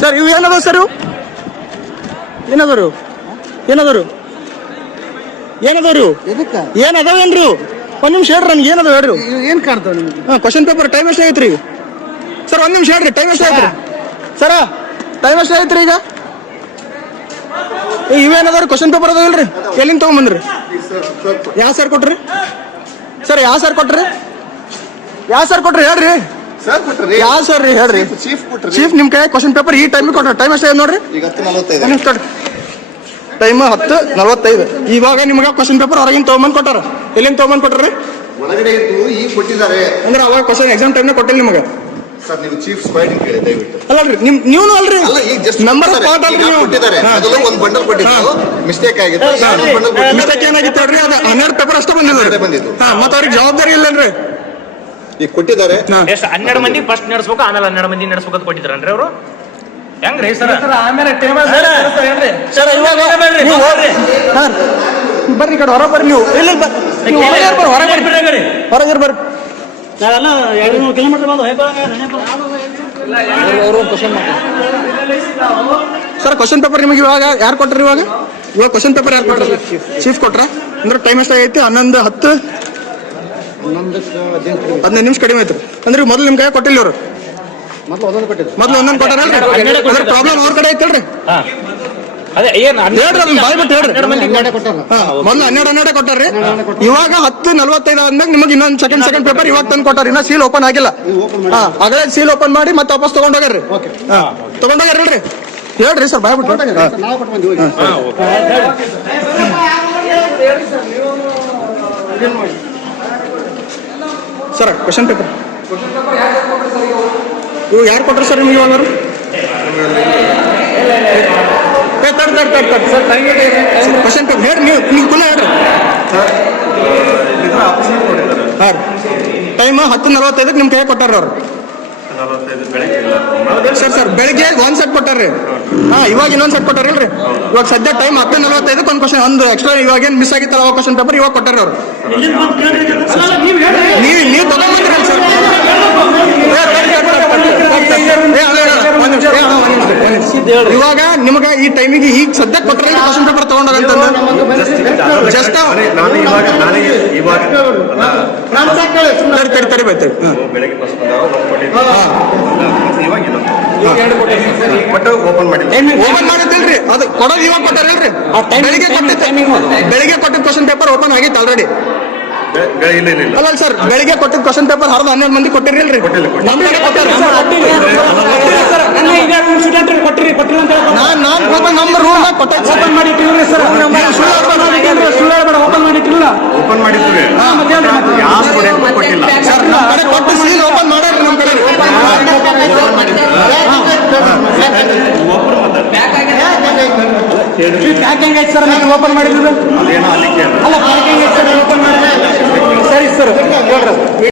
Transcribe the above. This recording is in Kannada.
ಸರ್ ಇವು ಏನದ ಸರ್ ಇವು ಏನದವ್ರು ಏನದವ್ರು ಏನದವ್ರು ಏನದವೇನ್ರಿ ಒಂದ್ ನಿಮಿಷ ಹೇಳ್ರಿ ನನ್ಗೆ ಏನದ ಹೇಳ್ರಿ ಏನ್ ಕಾಣ್ತಾವ ನಿಮ್ಗೆ? ಕ್ವಶನ್ ಪೇಪರ್ ಟೈಮ್ ಎಷ್ಟು ಆಗೈತ್ರಿ ಸರ್ ಒಂದ್ ನಿಮಿಷ ಹೇಳ್ರಿ ಟೈಮ್ ಎಷ್ಟು ಆಗೈತ್ರಿ ಸರ ಟೈಮ್ ಎಷ್ಟು ಆಗೈತ್ರಿ ಈಗ ಇವೇನದವ್ರಿ ಕ್ವಶನ್ ಪೇಪರ್ ಅದಾವ ಇಲ್ರಿ ಎಲ್ಲಿಂದ ತಗೊಂಬಂದ್ರಿ ಯಾವ ಸರ್ ಕೊಟ್ರಿ ಸರ್ ಯಾವ ಸರ್ ಕೊಟ್ರಿ ಯಾವ ಸರ್ ಕೊಟ್ರಿ ಹೇಳ್ರಿ ಯಾವ ಸರ್ ರೀ ಹೇಳ್ರಿ ಚೀಫ್ ನಿಮ್ ಕೈ ಕ್ವಶನ್ ಪೇಪರ್ ಈ ಟೈಮ್ ಕೊಟ್ರ ಟೈಮ್ ಎಷ್ಟ ನೋಡ್ರಿ ಟೈಮ್ 10:45 ಇವಾಗ ನಿಮ್ಗೆ ಕ್ವಶನ್ ಪೇಪರ್ ಹೊರಗಿನ ತಗೊಂಬಂದ್ ಕೊಟ್ಟಾರ ಎಲ್ಲಿಂದ ತಗೊಂಬಂದ್ ಕೊಟ್ರಿ ಒಳಗಡೆ ಇದ್ದು ಈಗ ಕೊಟ್ಟಿದ್ದಾರೆ ಅಂದ್ರೆ ಅವಾಗ ಕ್ವಶನ್ ಎಕ್ಸಾಮ್ ಟೈಮ್ ಕೊಟ್ಟಿಲ್ಲ ನಿಮಗೆ ಸರ್ ನೀವು ಚೀಫ್ ಸ್ಕ್ವಾಡಿಂಗ್ ಕೇಳಿ ದಯವಿಟ್ಟು ಅಲ್ರಿ ನೀವು ಅಲ್ರಿ ನಂಬರ್ ಕೊಟ್ಟಿದ್ದಾರೆ ಅದೆಲ್ಲ ಒಂದು ಬಂಡಲ್ ಕೊಟ್ಟಿದ್ದು ಮಿಸ್ಟೇಕ್ ಆಗಿತ್ತು ಮಿಸ್ಟೇಕ್ ಏನಾಗಿತ್ತು ಹೇಳ್ರಿ ಅದು 12 ಪೇಪರ್ ಅಷ್ಟೇ ಬಂದಿದ್ದು ಮತ್ತೆ ಅವ್ರಿಗೆ ಜವಾಬ್ದಾರಿ ಇಲ್ಲನ್ರಿ ಈಗ ಕೊಟ್ಟಿದ್ದಾರೆ ಎಷ್ಟು 12 ಮಂದಿ ಫಸ್ಟ್ ನಡೆಸ್ಬೇಕು ಆಮೇಲೆ 12 ಮಂದಿ ನಡೆಸ್ಬೇಕು ಅಂತ ಕೊಟ್ಟಿದ್ರನ್ರಿ ಅವರು ಹೆಂಗ್ರಿ ಸರ್ ಆಮೇಲೆ ಟೇಬಲ್ ಸರ್ ಇವಾಗ ಬರ್ರಿ ಕಡೆ ಹೊರ ಬರ್ರಿ ನೀವು ಇಲ್ಲ ಹೊರಗೆ ಬರ್ರಿ ನಾವೆಲ್ಲ 200 ಕಿಲೋಮೀಟರ್ ಬಂದು ಸರ್ ಕ್ವಶನ್ ಪೇಪರ್ ನಿಮಗೆ ಇವಾಗ ಯಾರು ಕೊಟ್ರಿ ಇವಾಗ ಕ್ವಶನ್ ಪೇಪರ್ ಯಾರು ಕೊಟ್ರಿ ಚೀಫ್ ಕೊಟ್ರ ಅಂದ್ರೆ ಟೈಮ್ ಎಷ್ಟಾಗೈತಿ 11:10 15 ನಿಮಿಷ ಕಡಿಮೆ ಐತ್ರಿ ಅಂದ್ರೆ ಮೊದಲು ನಿಮ್ ಕೈ ಕೊಟ್ಟಿಲ್ಲ ಇವರು ಮೊದಲು ಒಂದೊಂದು ಕೊಟ್ಟಾರ ಪ್ರಾಬ್ಲಮ್ ಅವ್ರ ಕಡೆ ಐತಲ್ರಿ ಅದೇ ಏನ್ ಹೇಳ್ರಿ ಬಾಯ್ ಬಿಟ್ಟು ಹೇಳ್ರಿ ಮೊದಲು 12 ಕೊಟ್ಟಾರ್ರಿ ಇವಾಗ 10:45 ಆದ್ಮೇಲೆ ನಿಮಗೆ ಇನ್ನೊಂದು ಸೆಕೆಂಡ್ ಪೇಪರ್ ಇವಾಗ ತಂದು ಕೊಟ್ಟಾರ ಇನ್ನ ಸೀಲ್ ಓಪನ್ ಆಗಿಲ್ಲ ಆಗಲೇ ಸೀಲ್ ಓಪನ್ ಮಾಡಿ ಮತ್ತೆ ವಾಪಸ್ ತಗೊಂಡೋಗ್ರಿ ತಗೊಂಡೋಗ್ರಿ ಹೇಳ್ರಿ ಸರ್ ಬಾಯ್ ಬಿಟ್ಟು ಸರ್ ಕ್ವಶನ್ ಪೇಪರ್ ಇವು ಯಾರು ಕೊಟ್ರು ಸರ್ ನಿಮ್ಗೆ ಇವಾಗ ಕ್ವಶನ್ ಪೇಪರ್ ಹೇಳ್ರಿ ನೀವು ಕುಲ ಹೇಳ್ರಿ ಹಾಂ ಟೈಮ್ 10:45 ನಿಮ್ ಕೈ ಕೊಟ್ಟಾರ ಅವ್ರು ಸರ್ ಬೆಳಿಗ್ಗೆ ಒಂದ್ ಸೆಟ್ ಕೊಟ್ಟಾರ್ರಿ ಇವಾಗ ಇನ್ನೊಂದ್ ಸೆಟ್ ಕೊಟ್ಟಾರಿಲ್ರಿ ಇವಾಗ ಸದ್ಯ ಟೈಮ್ 10:45 ಒಂದು ಕ್ವಶನ್ ಒಂದು ಎಕ್ಸ್ಟ್ರಾ ಇವಾಗ ಏನ್ ಮಿಸ್ ಆಗಿತ್ತಲ್ಲ ಅವಾಗ ಕ್ವಶನ್ ಪೇಪರ್ ಇವಾಗ ಕೊಟ್ಟಾರ ಅವ್ರು ನೀವು ತಗೊಂಡ್ಬಂದ್ರಲ್ಲ ಸರ್ ಇವಾಗ ನಿಮ್ಗೆ ಈ ಟೈಮಿಗೆ ಈಗ ಸದ್ಯ ಕೊಟ್ಟರೆ ಕ್ವಶನ್ ಪೇಪರ್ ತಗೊಂಡೋಗಂತ ಜಸ್ಟ್ ಓಪನ್ ಮಾಡಿದ್ದಿಲ್ರಿ ಅದು ಕೊಡೋದು ಇವಾಗ ಕೊಟ್ಟಾರಲ್ರಿ ಬೆಳಿಗ್ಗೆ ಕೊಟ್ಟಿದ್ದ ಕ್ವಶನ್ ಪೇಪರ್ ಓಪನ್ ಆಗಿತ್ತು ಆಲ್ರೆಡಿ ಅಲ್ಲ ಸರ್ ಬೆಳಿಗ್ಗೆ ಕೊಟ್ಟಿದ್ದ ಕ್ವಶನ್ ಪೇಪರ್ 12 ಮಂದಿ ಕೊಟ್ಟಿರಲ್ರಿ ನಮ್ಮ ರೂಲ್ ಓಪನ್ ಮಾಡಿಟ್ಟಿಲ್ಲ ಸರ್ ಓಪನ್ ಮಾಡಿಟ್ಟಿಲ್ಲ ಓಪನ್ ಮಾಡಿದ್ವಿ ಸರ್ ನಮ್ಮ ಕಡೆ ಕೊಟ್ಟು ಸೀಲ್ ಓಪನ್ ಮಾಡ್ಯಾರ ನಮ್ಮ ಕಡೆ ಪ್ಯಾಕಿಂಗ್ ಐತೆ ಸರ್ ನೀವು ಓಪನ್ ಮಾಡಿದ್ರು ಅಲ್ಲ ಪ್ಯಾಕಿಂಗ್ ಐತೆ ಸರ್ ಓಪನ್ ಮಾಡಿ ಸರಿ ಸರ್ ಹೇಳ್ರಿ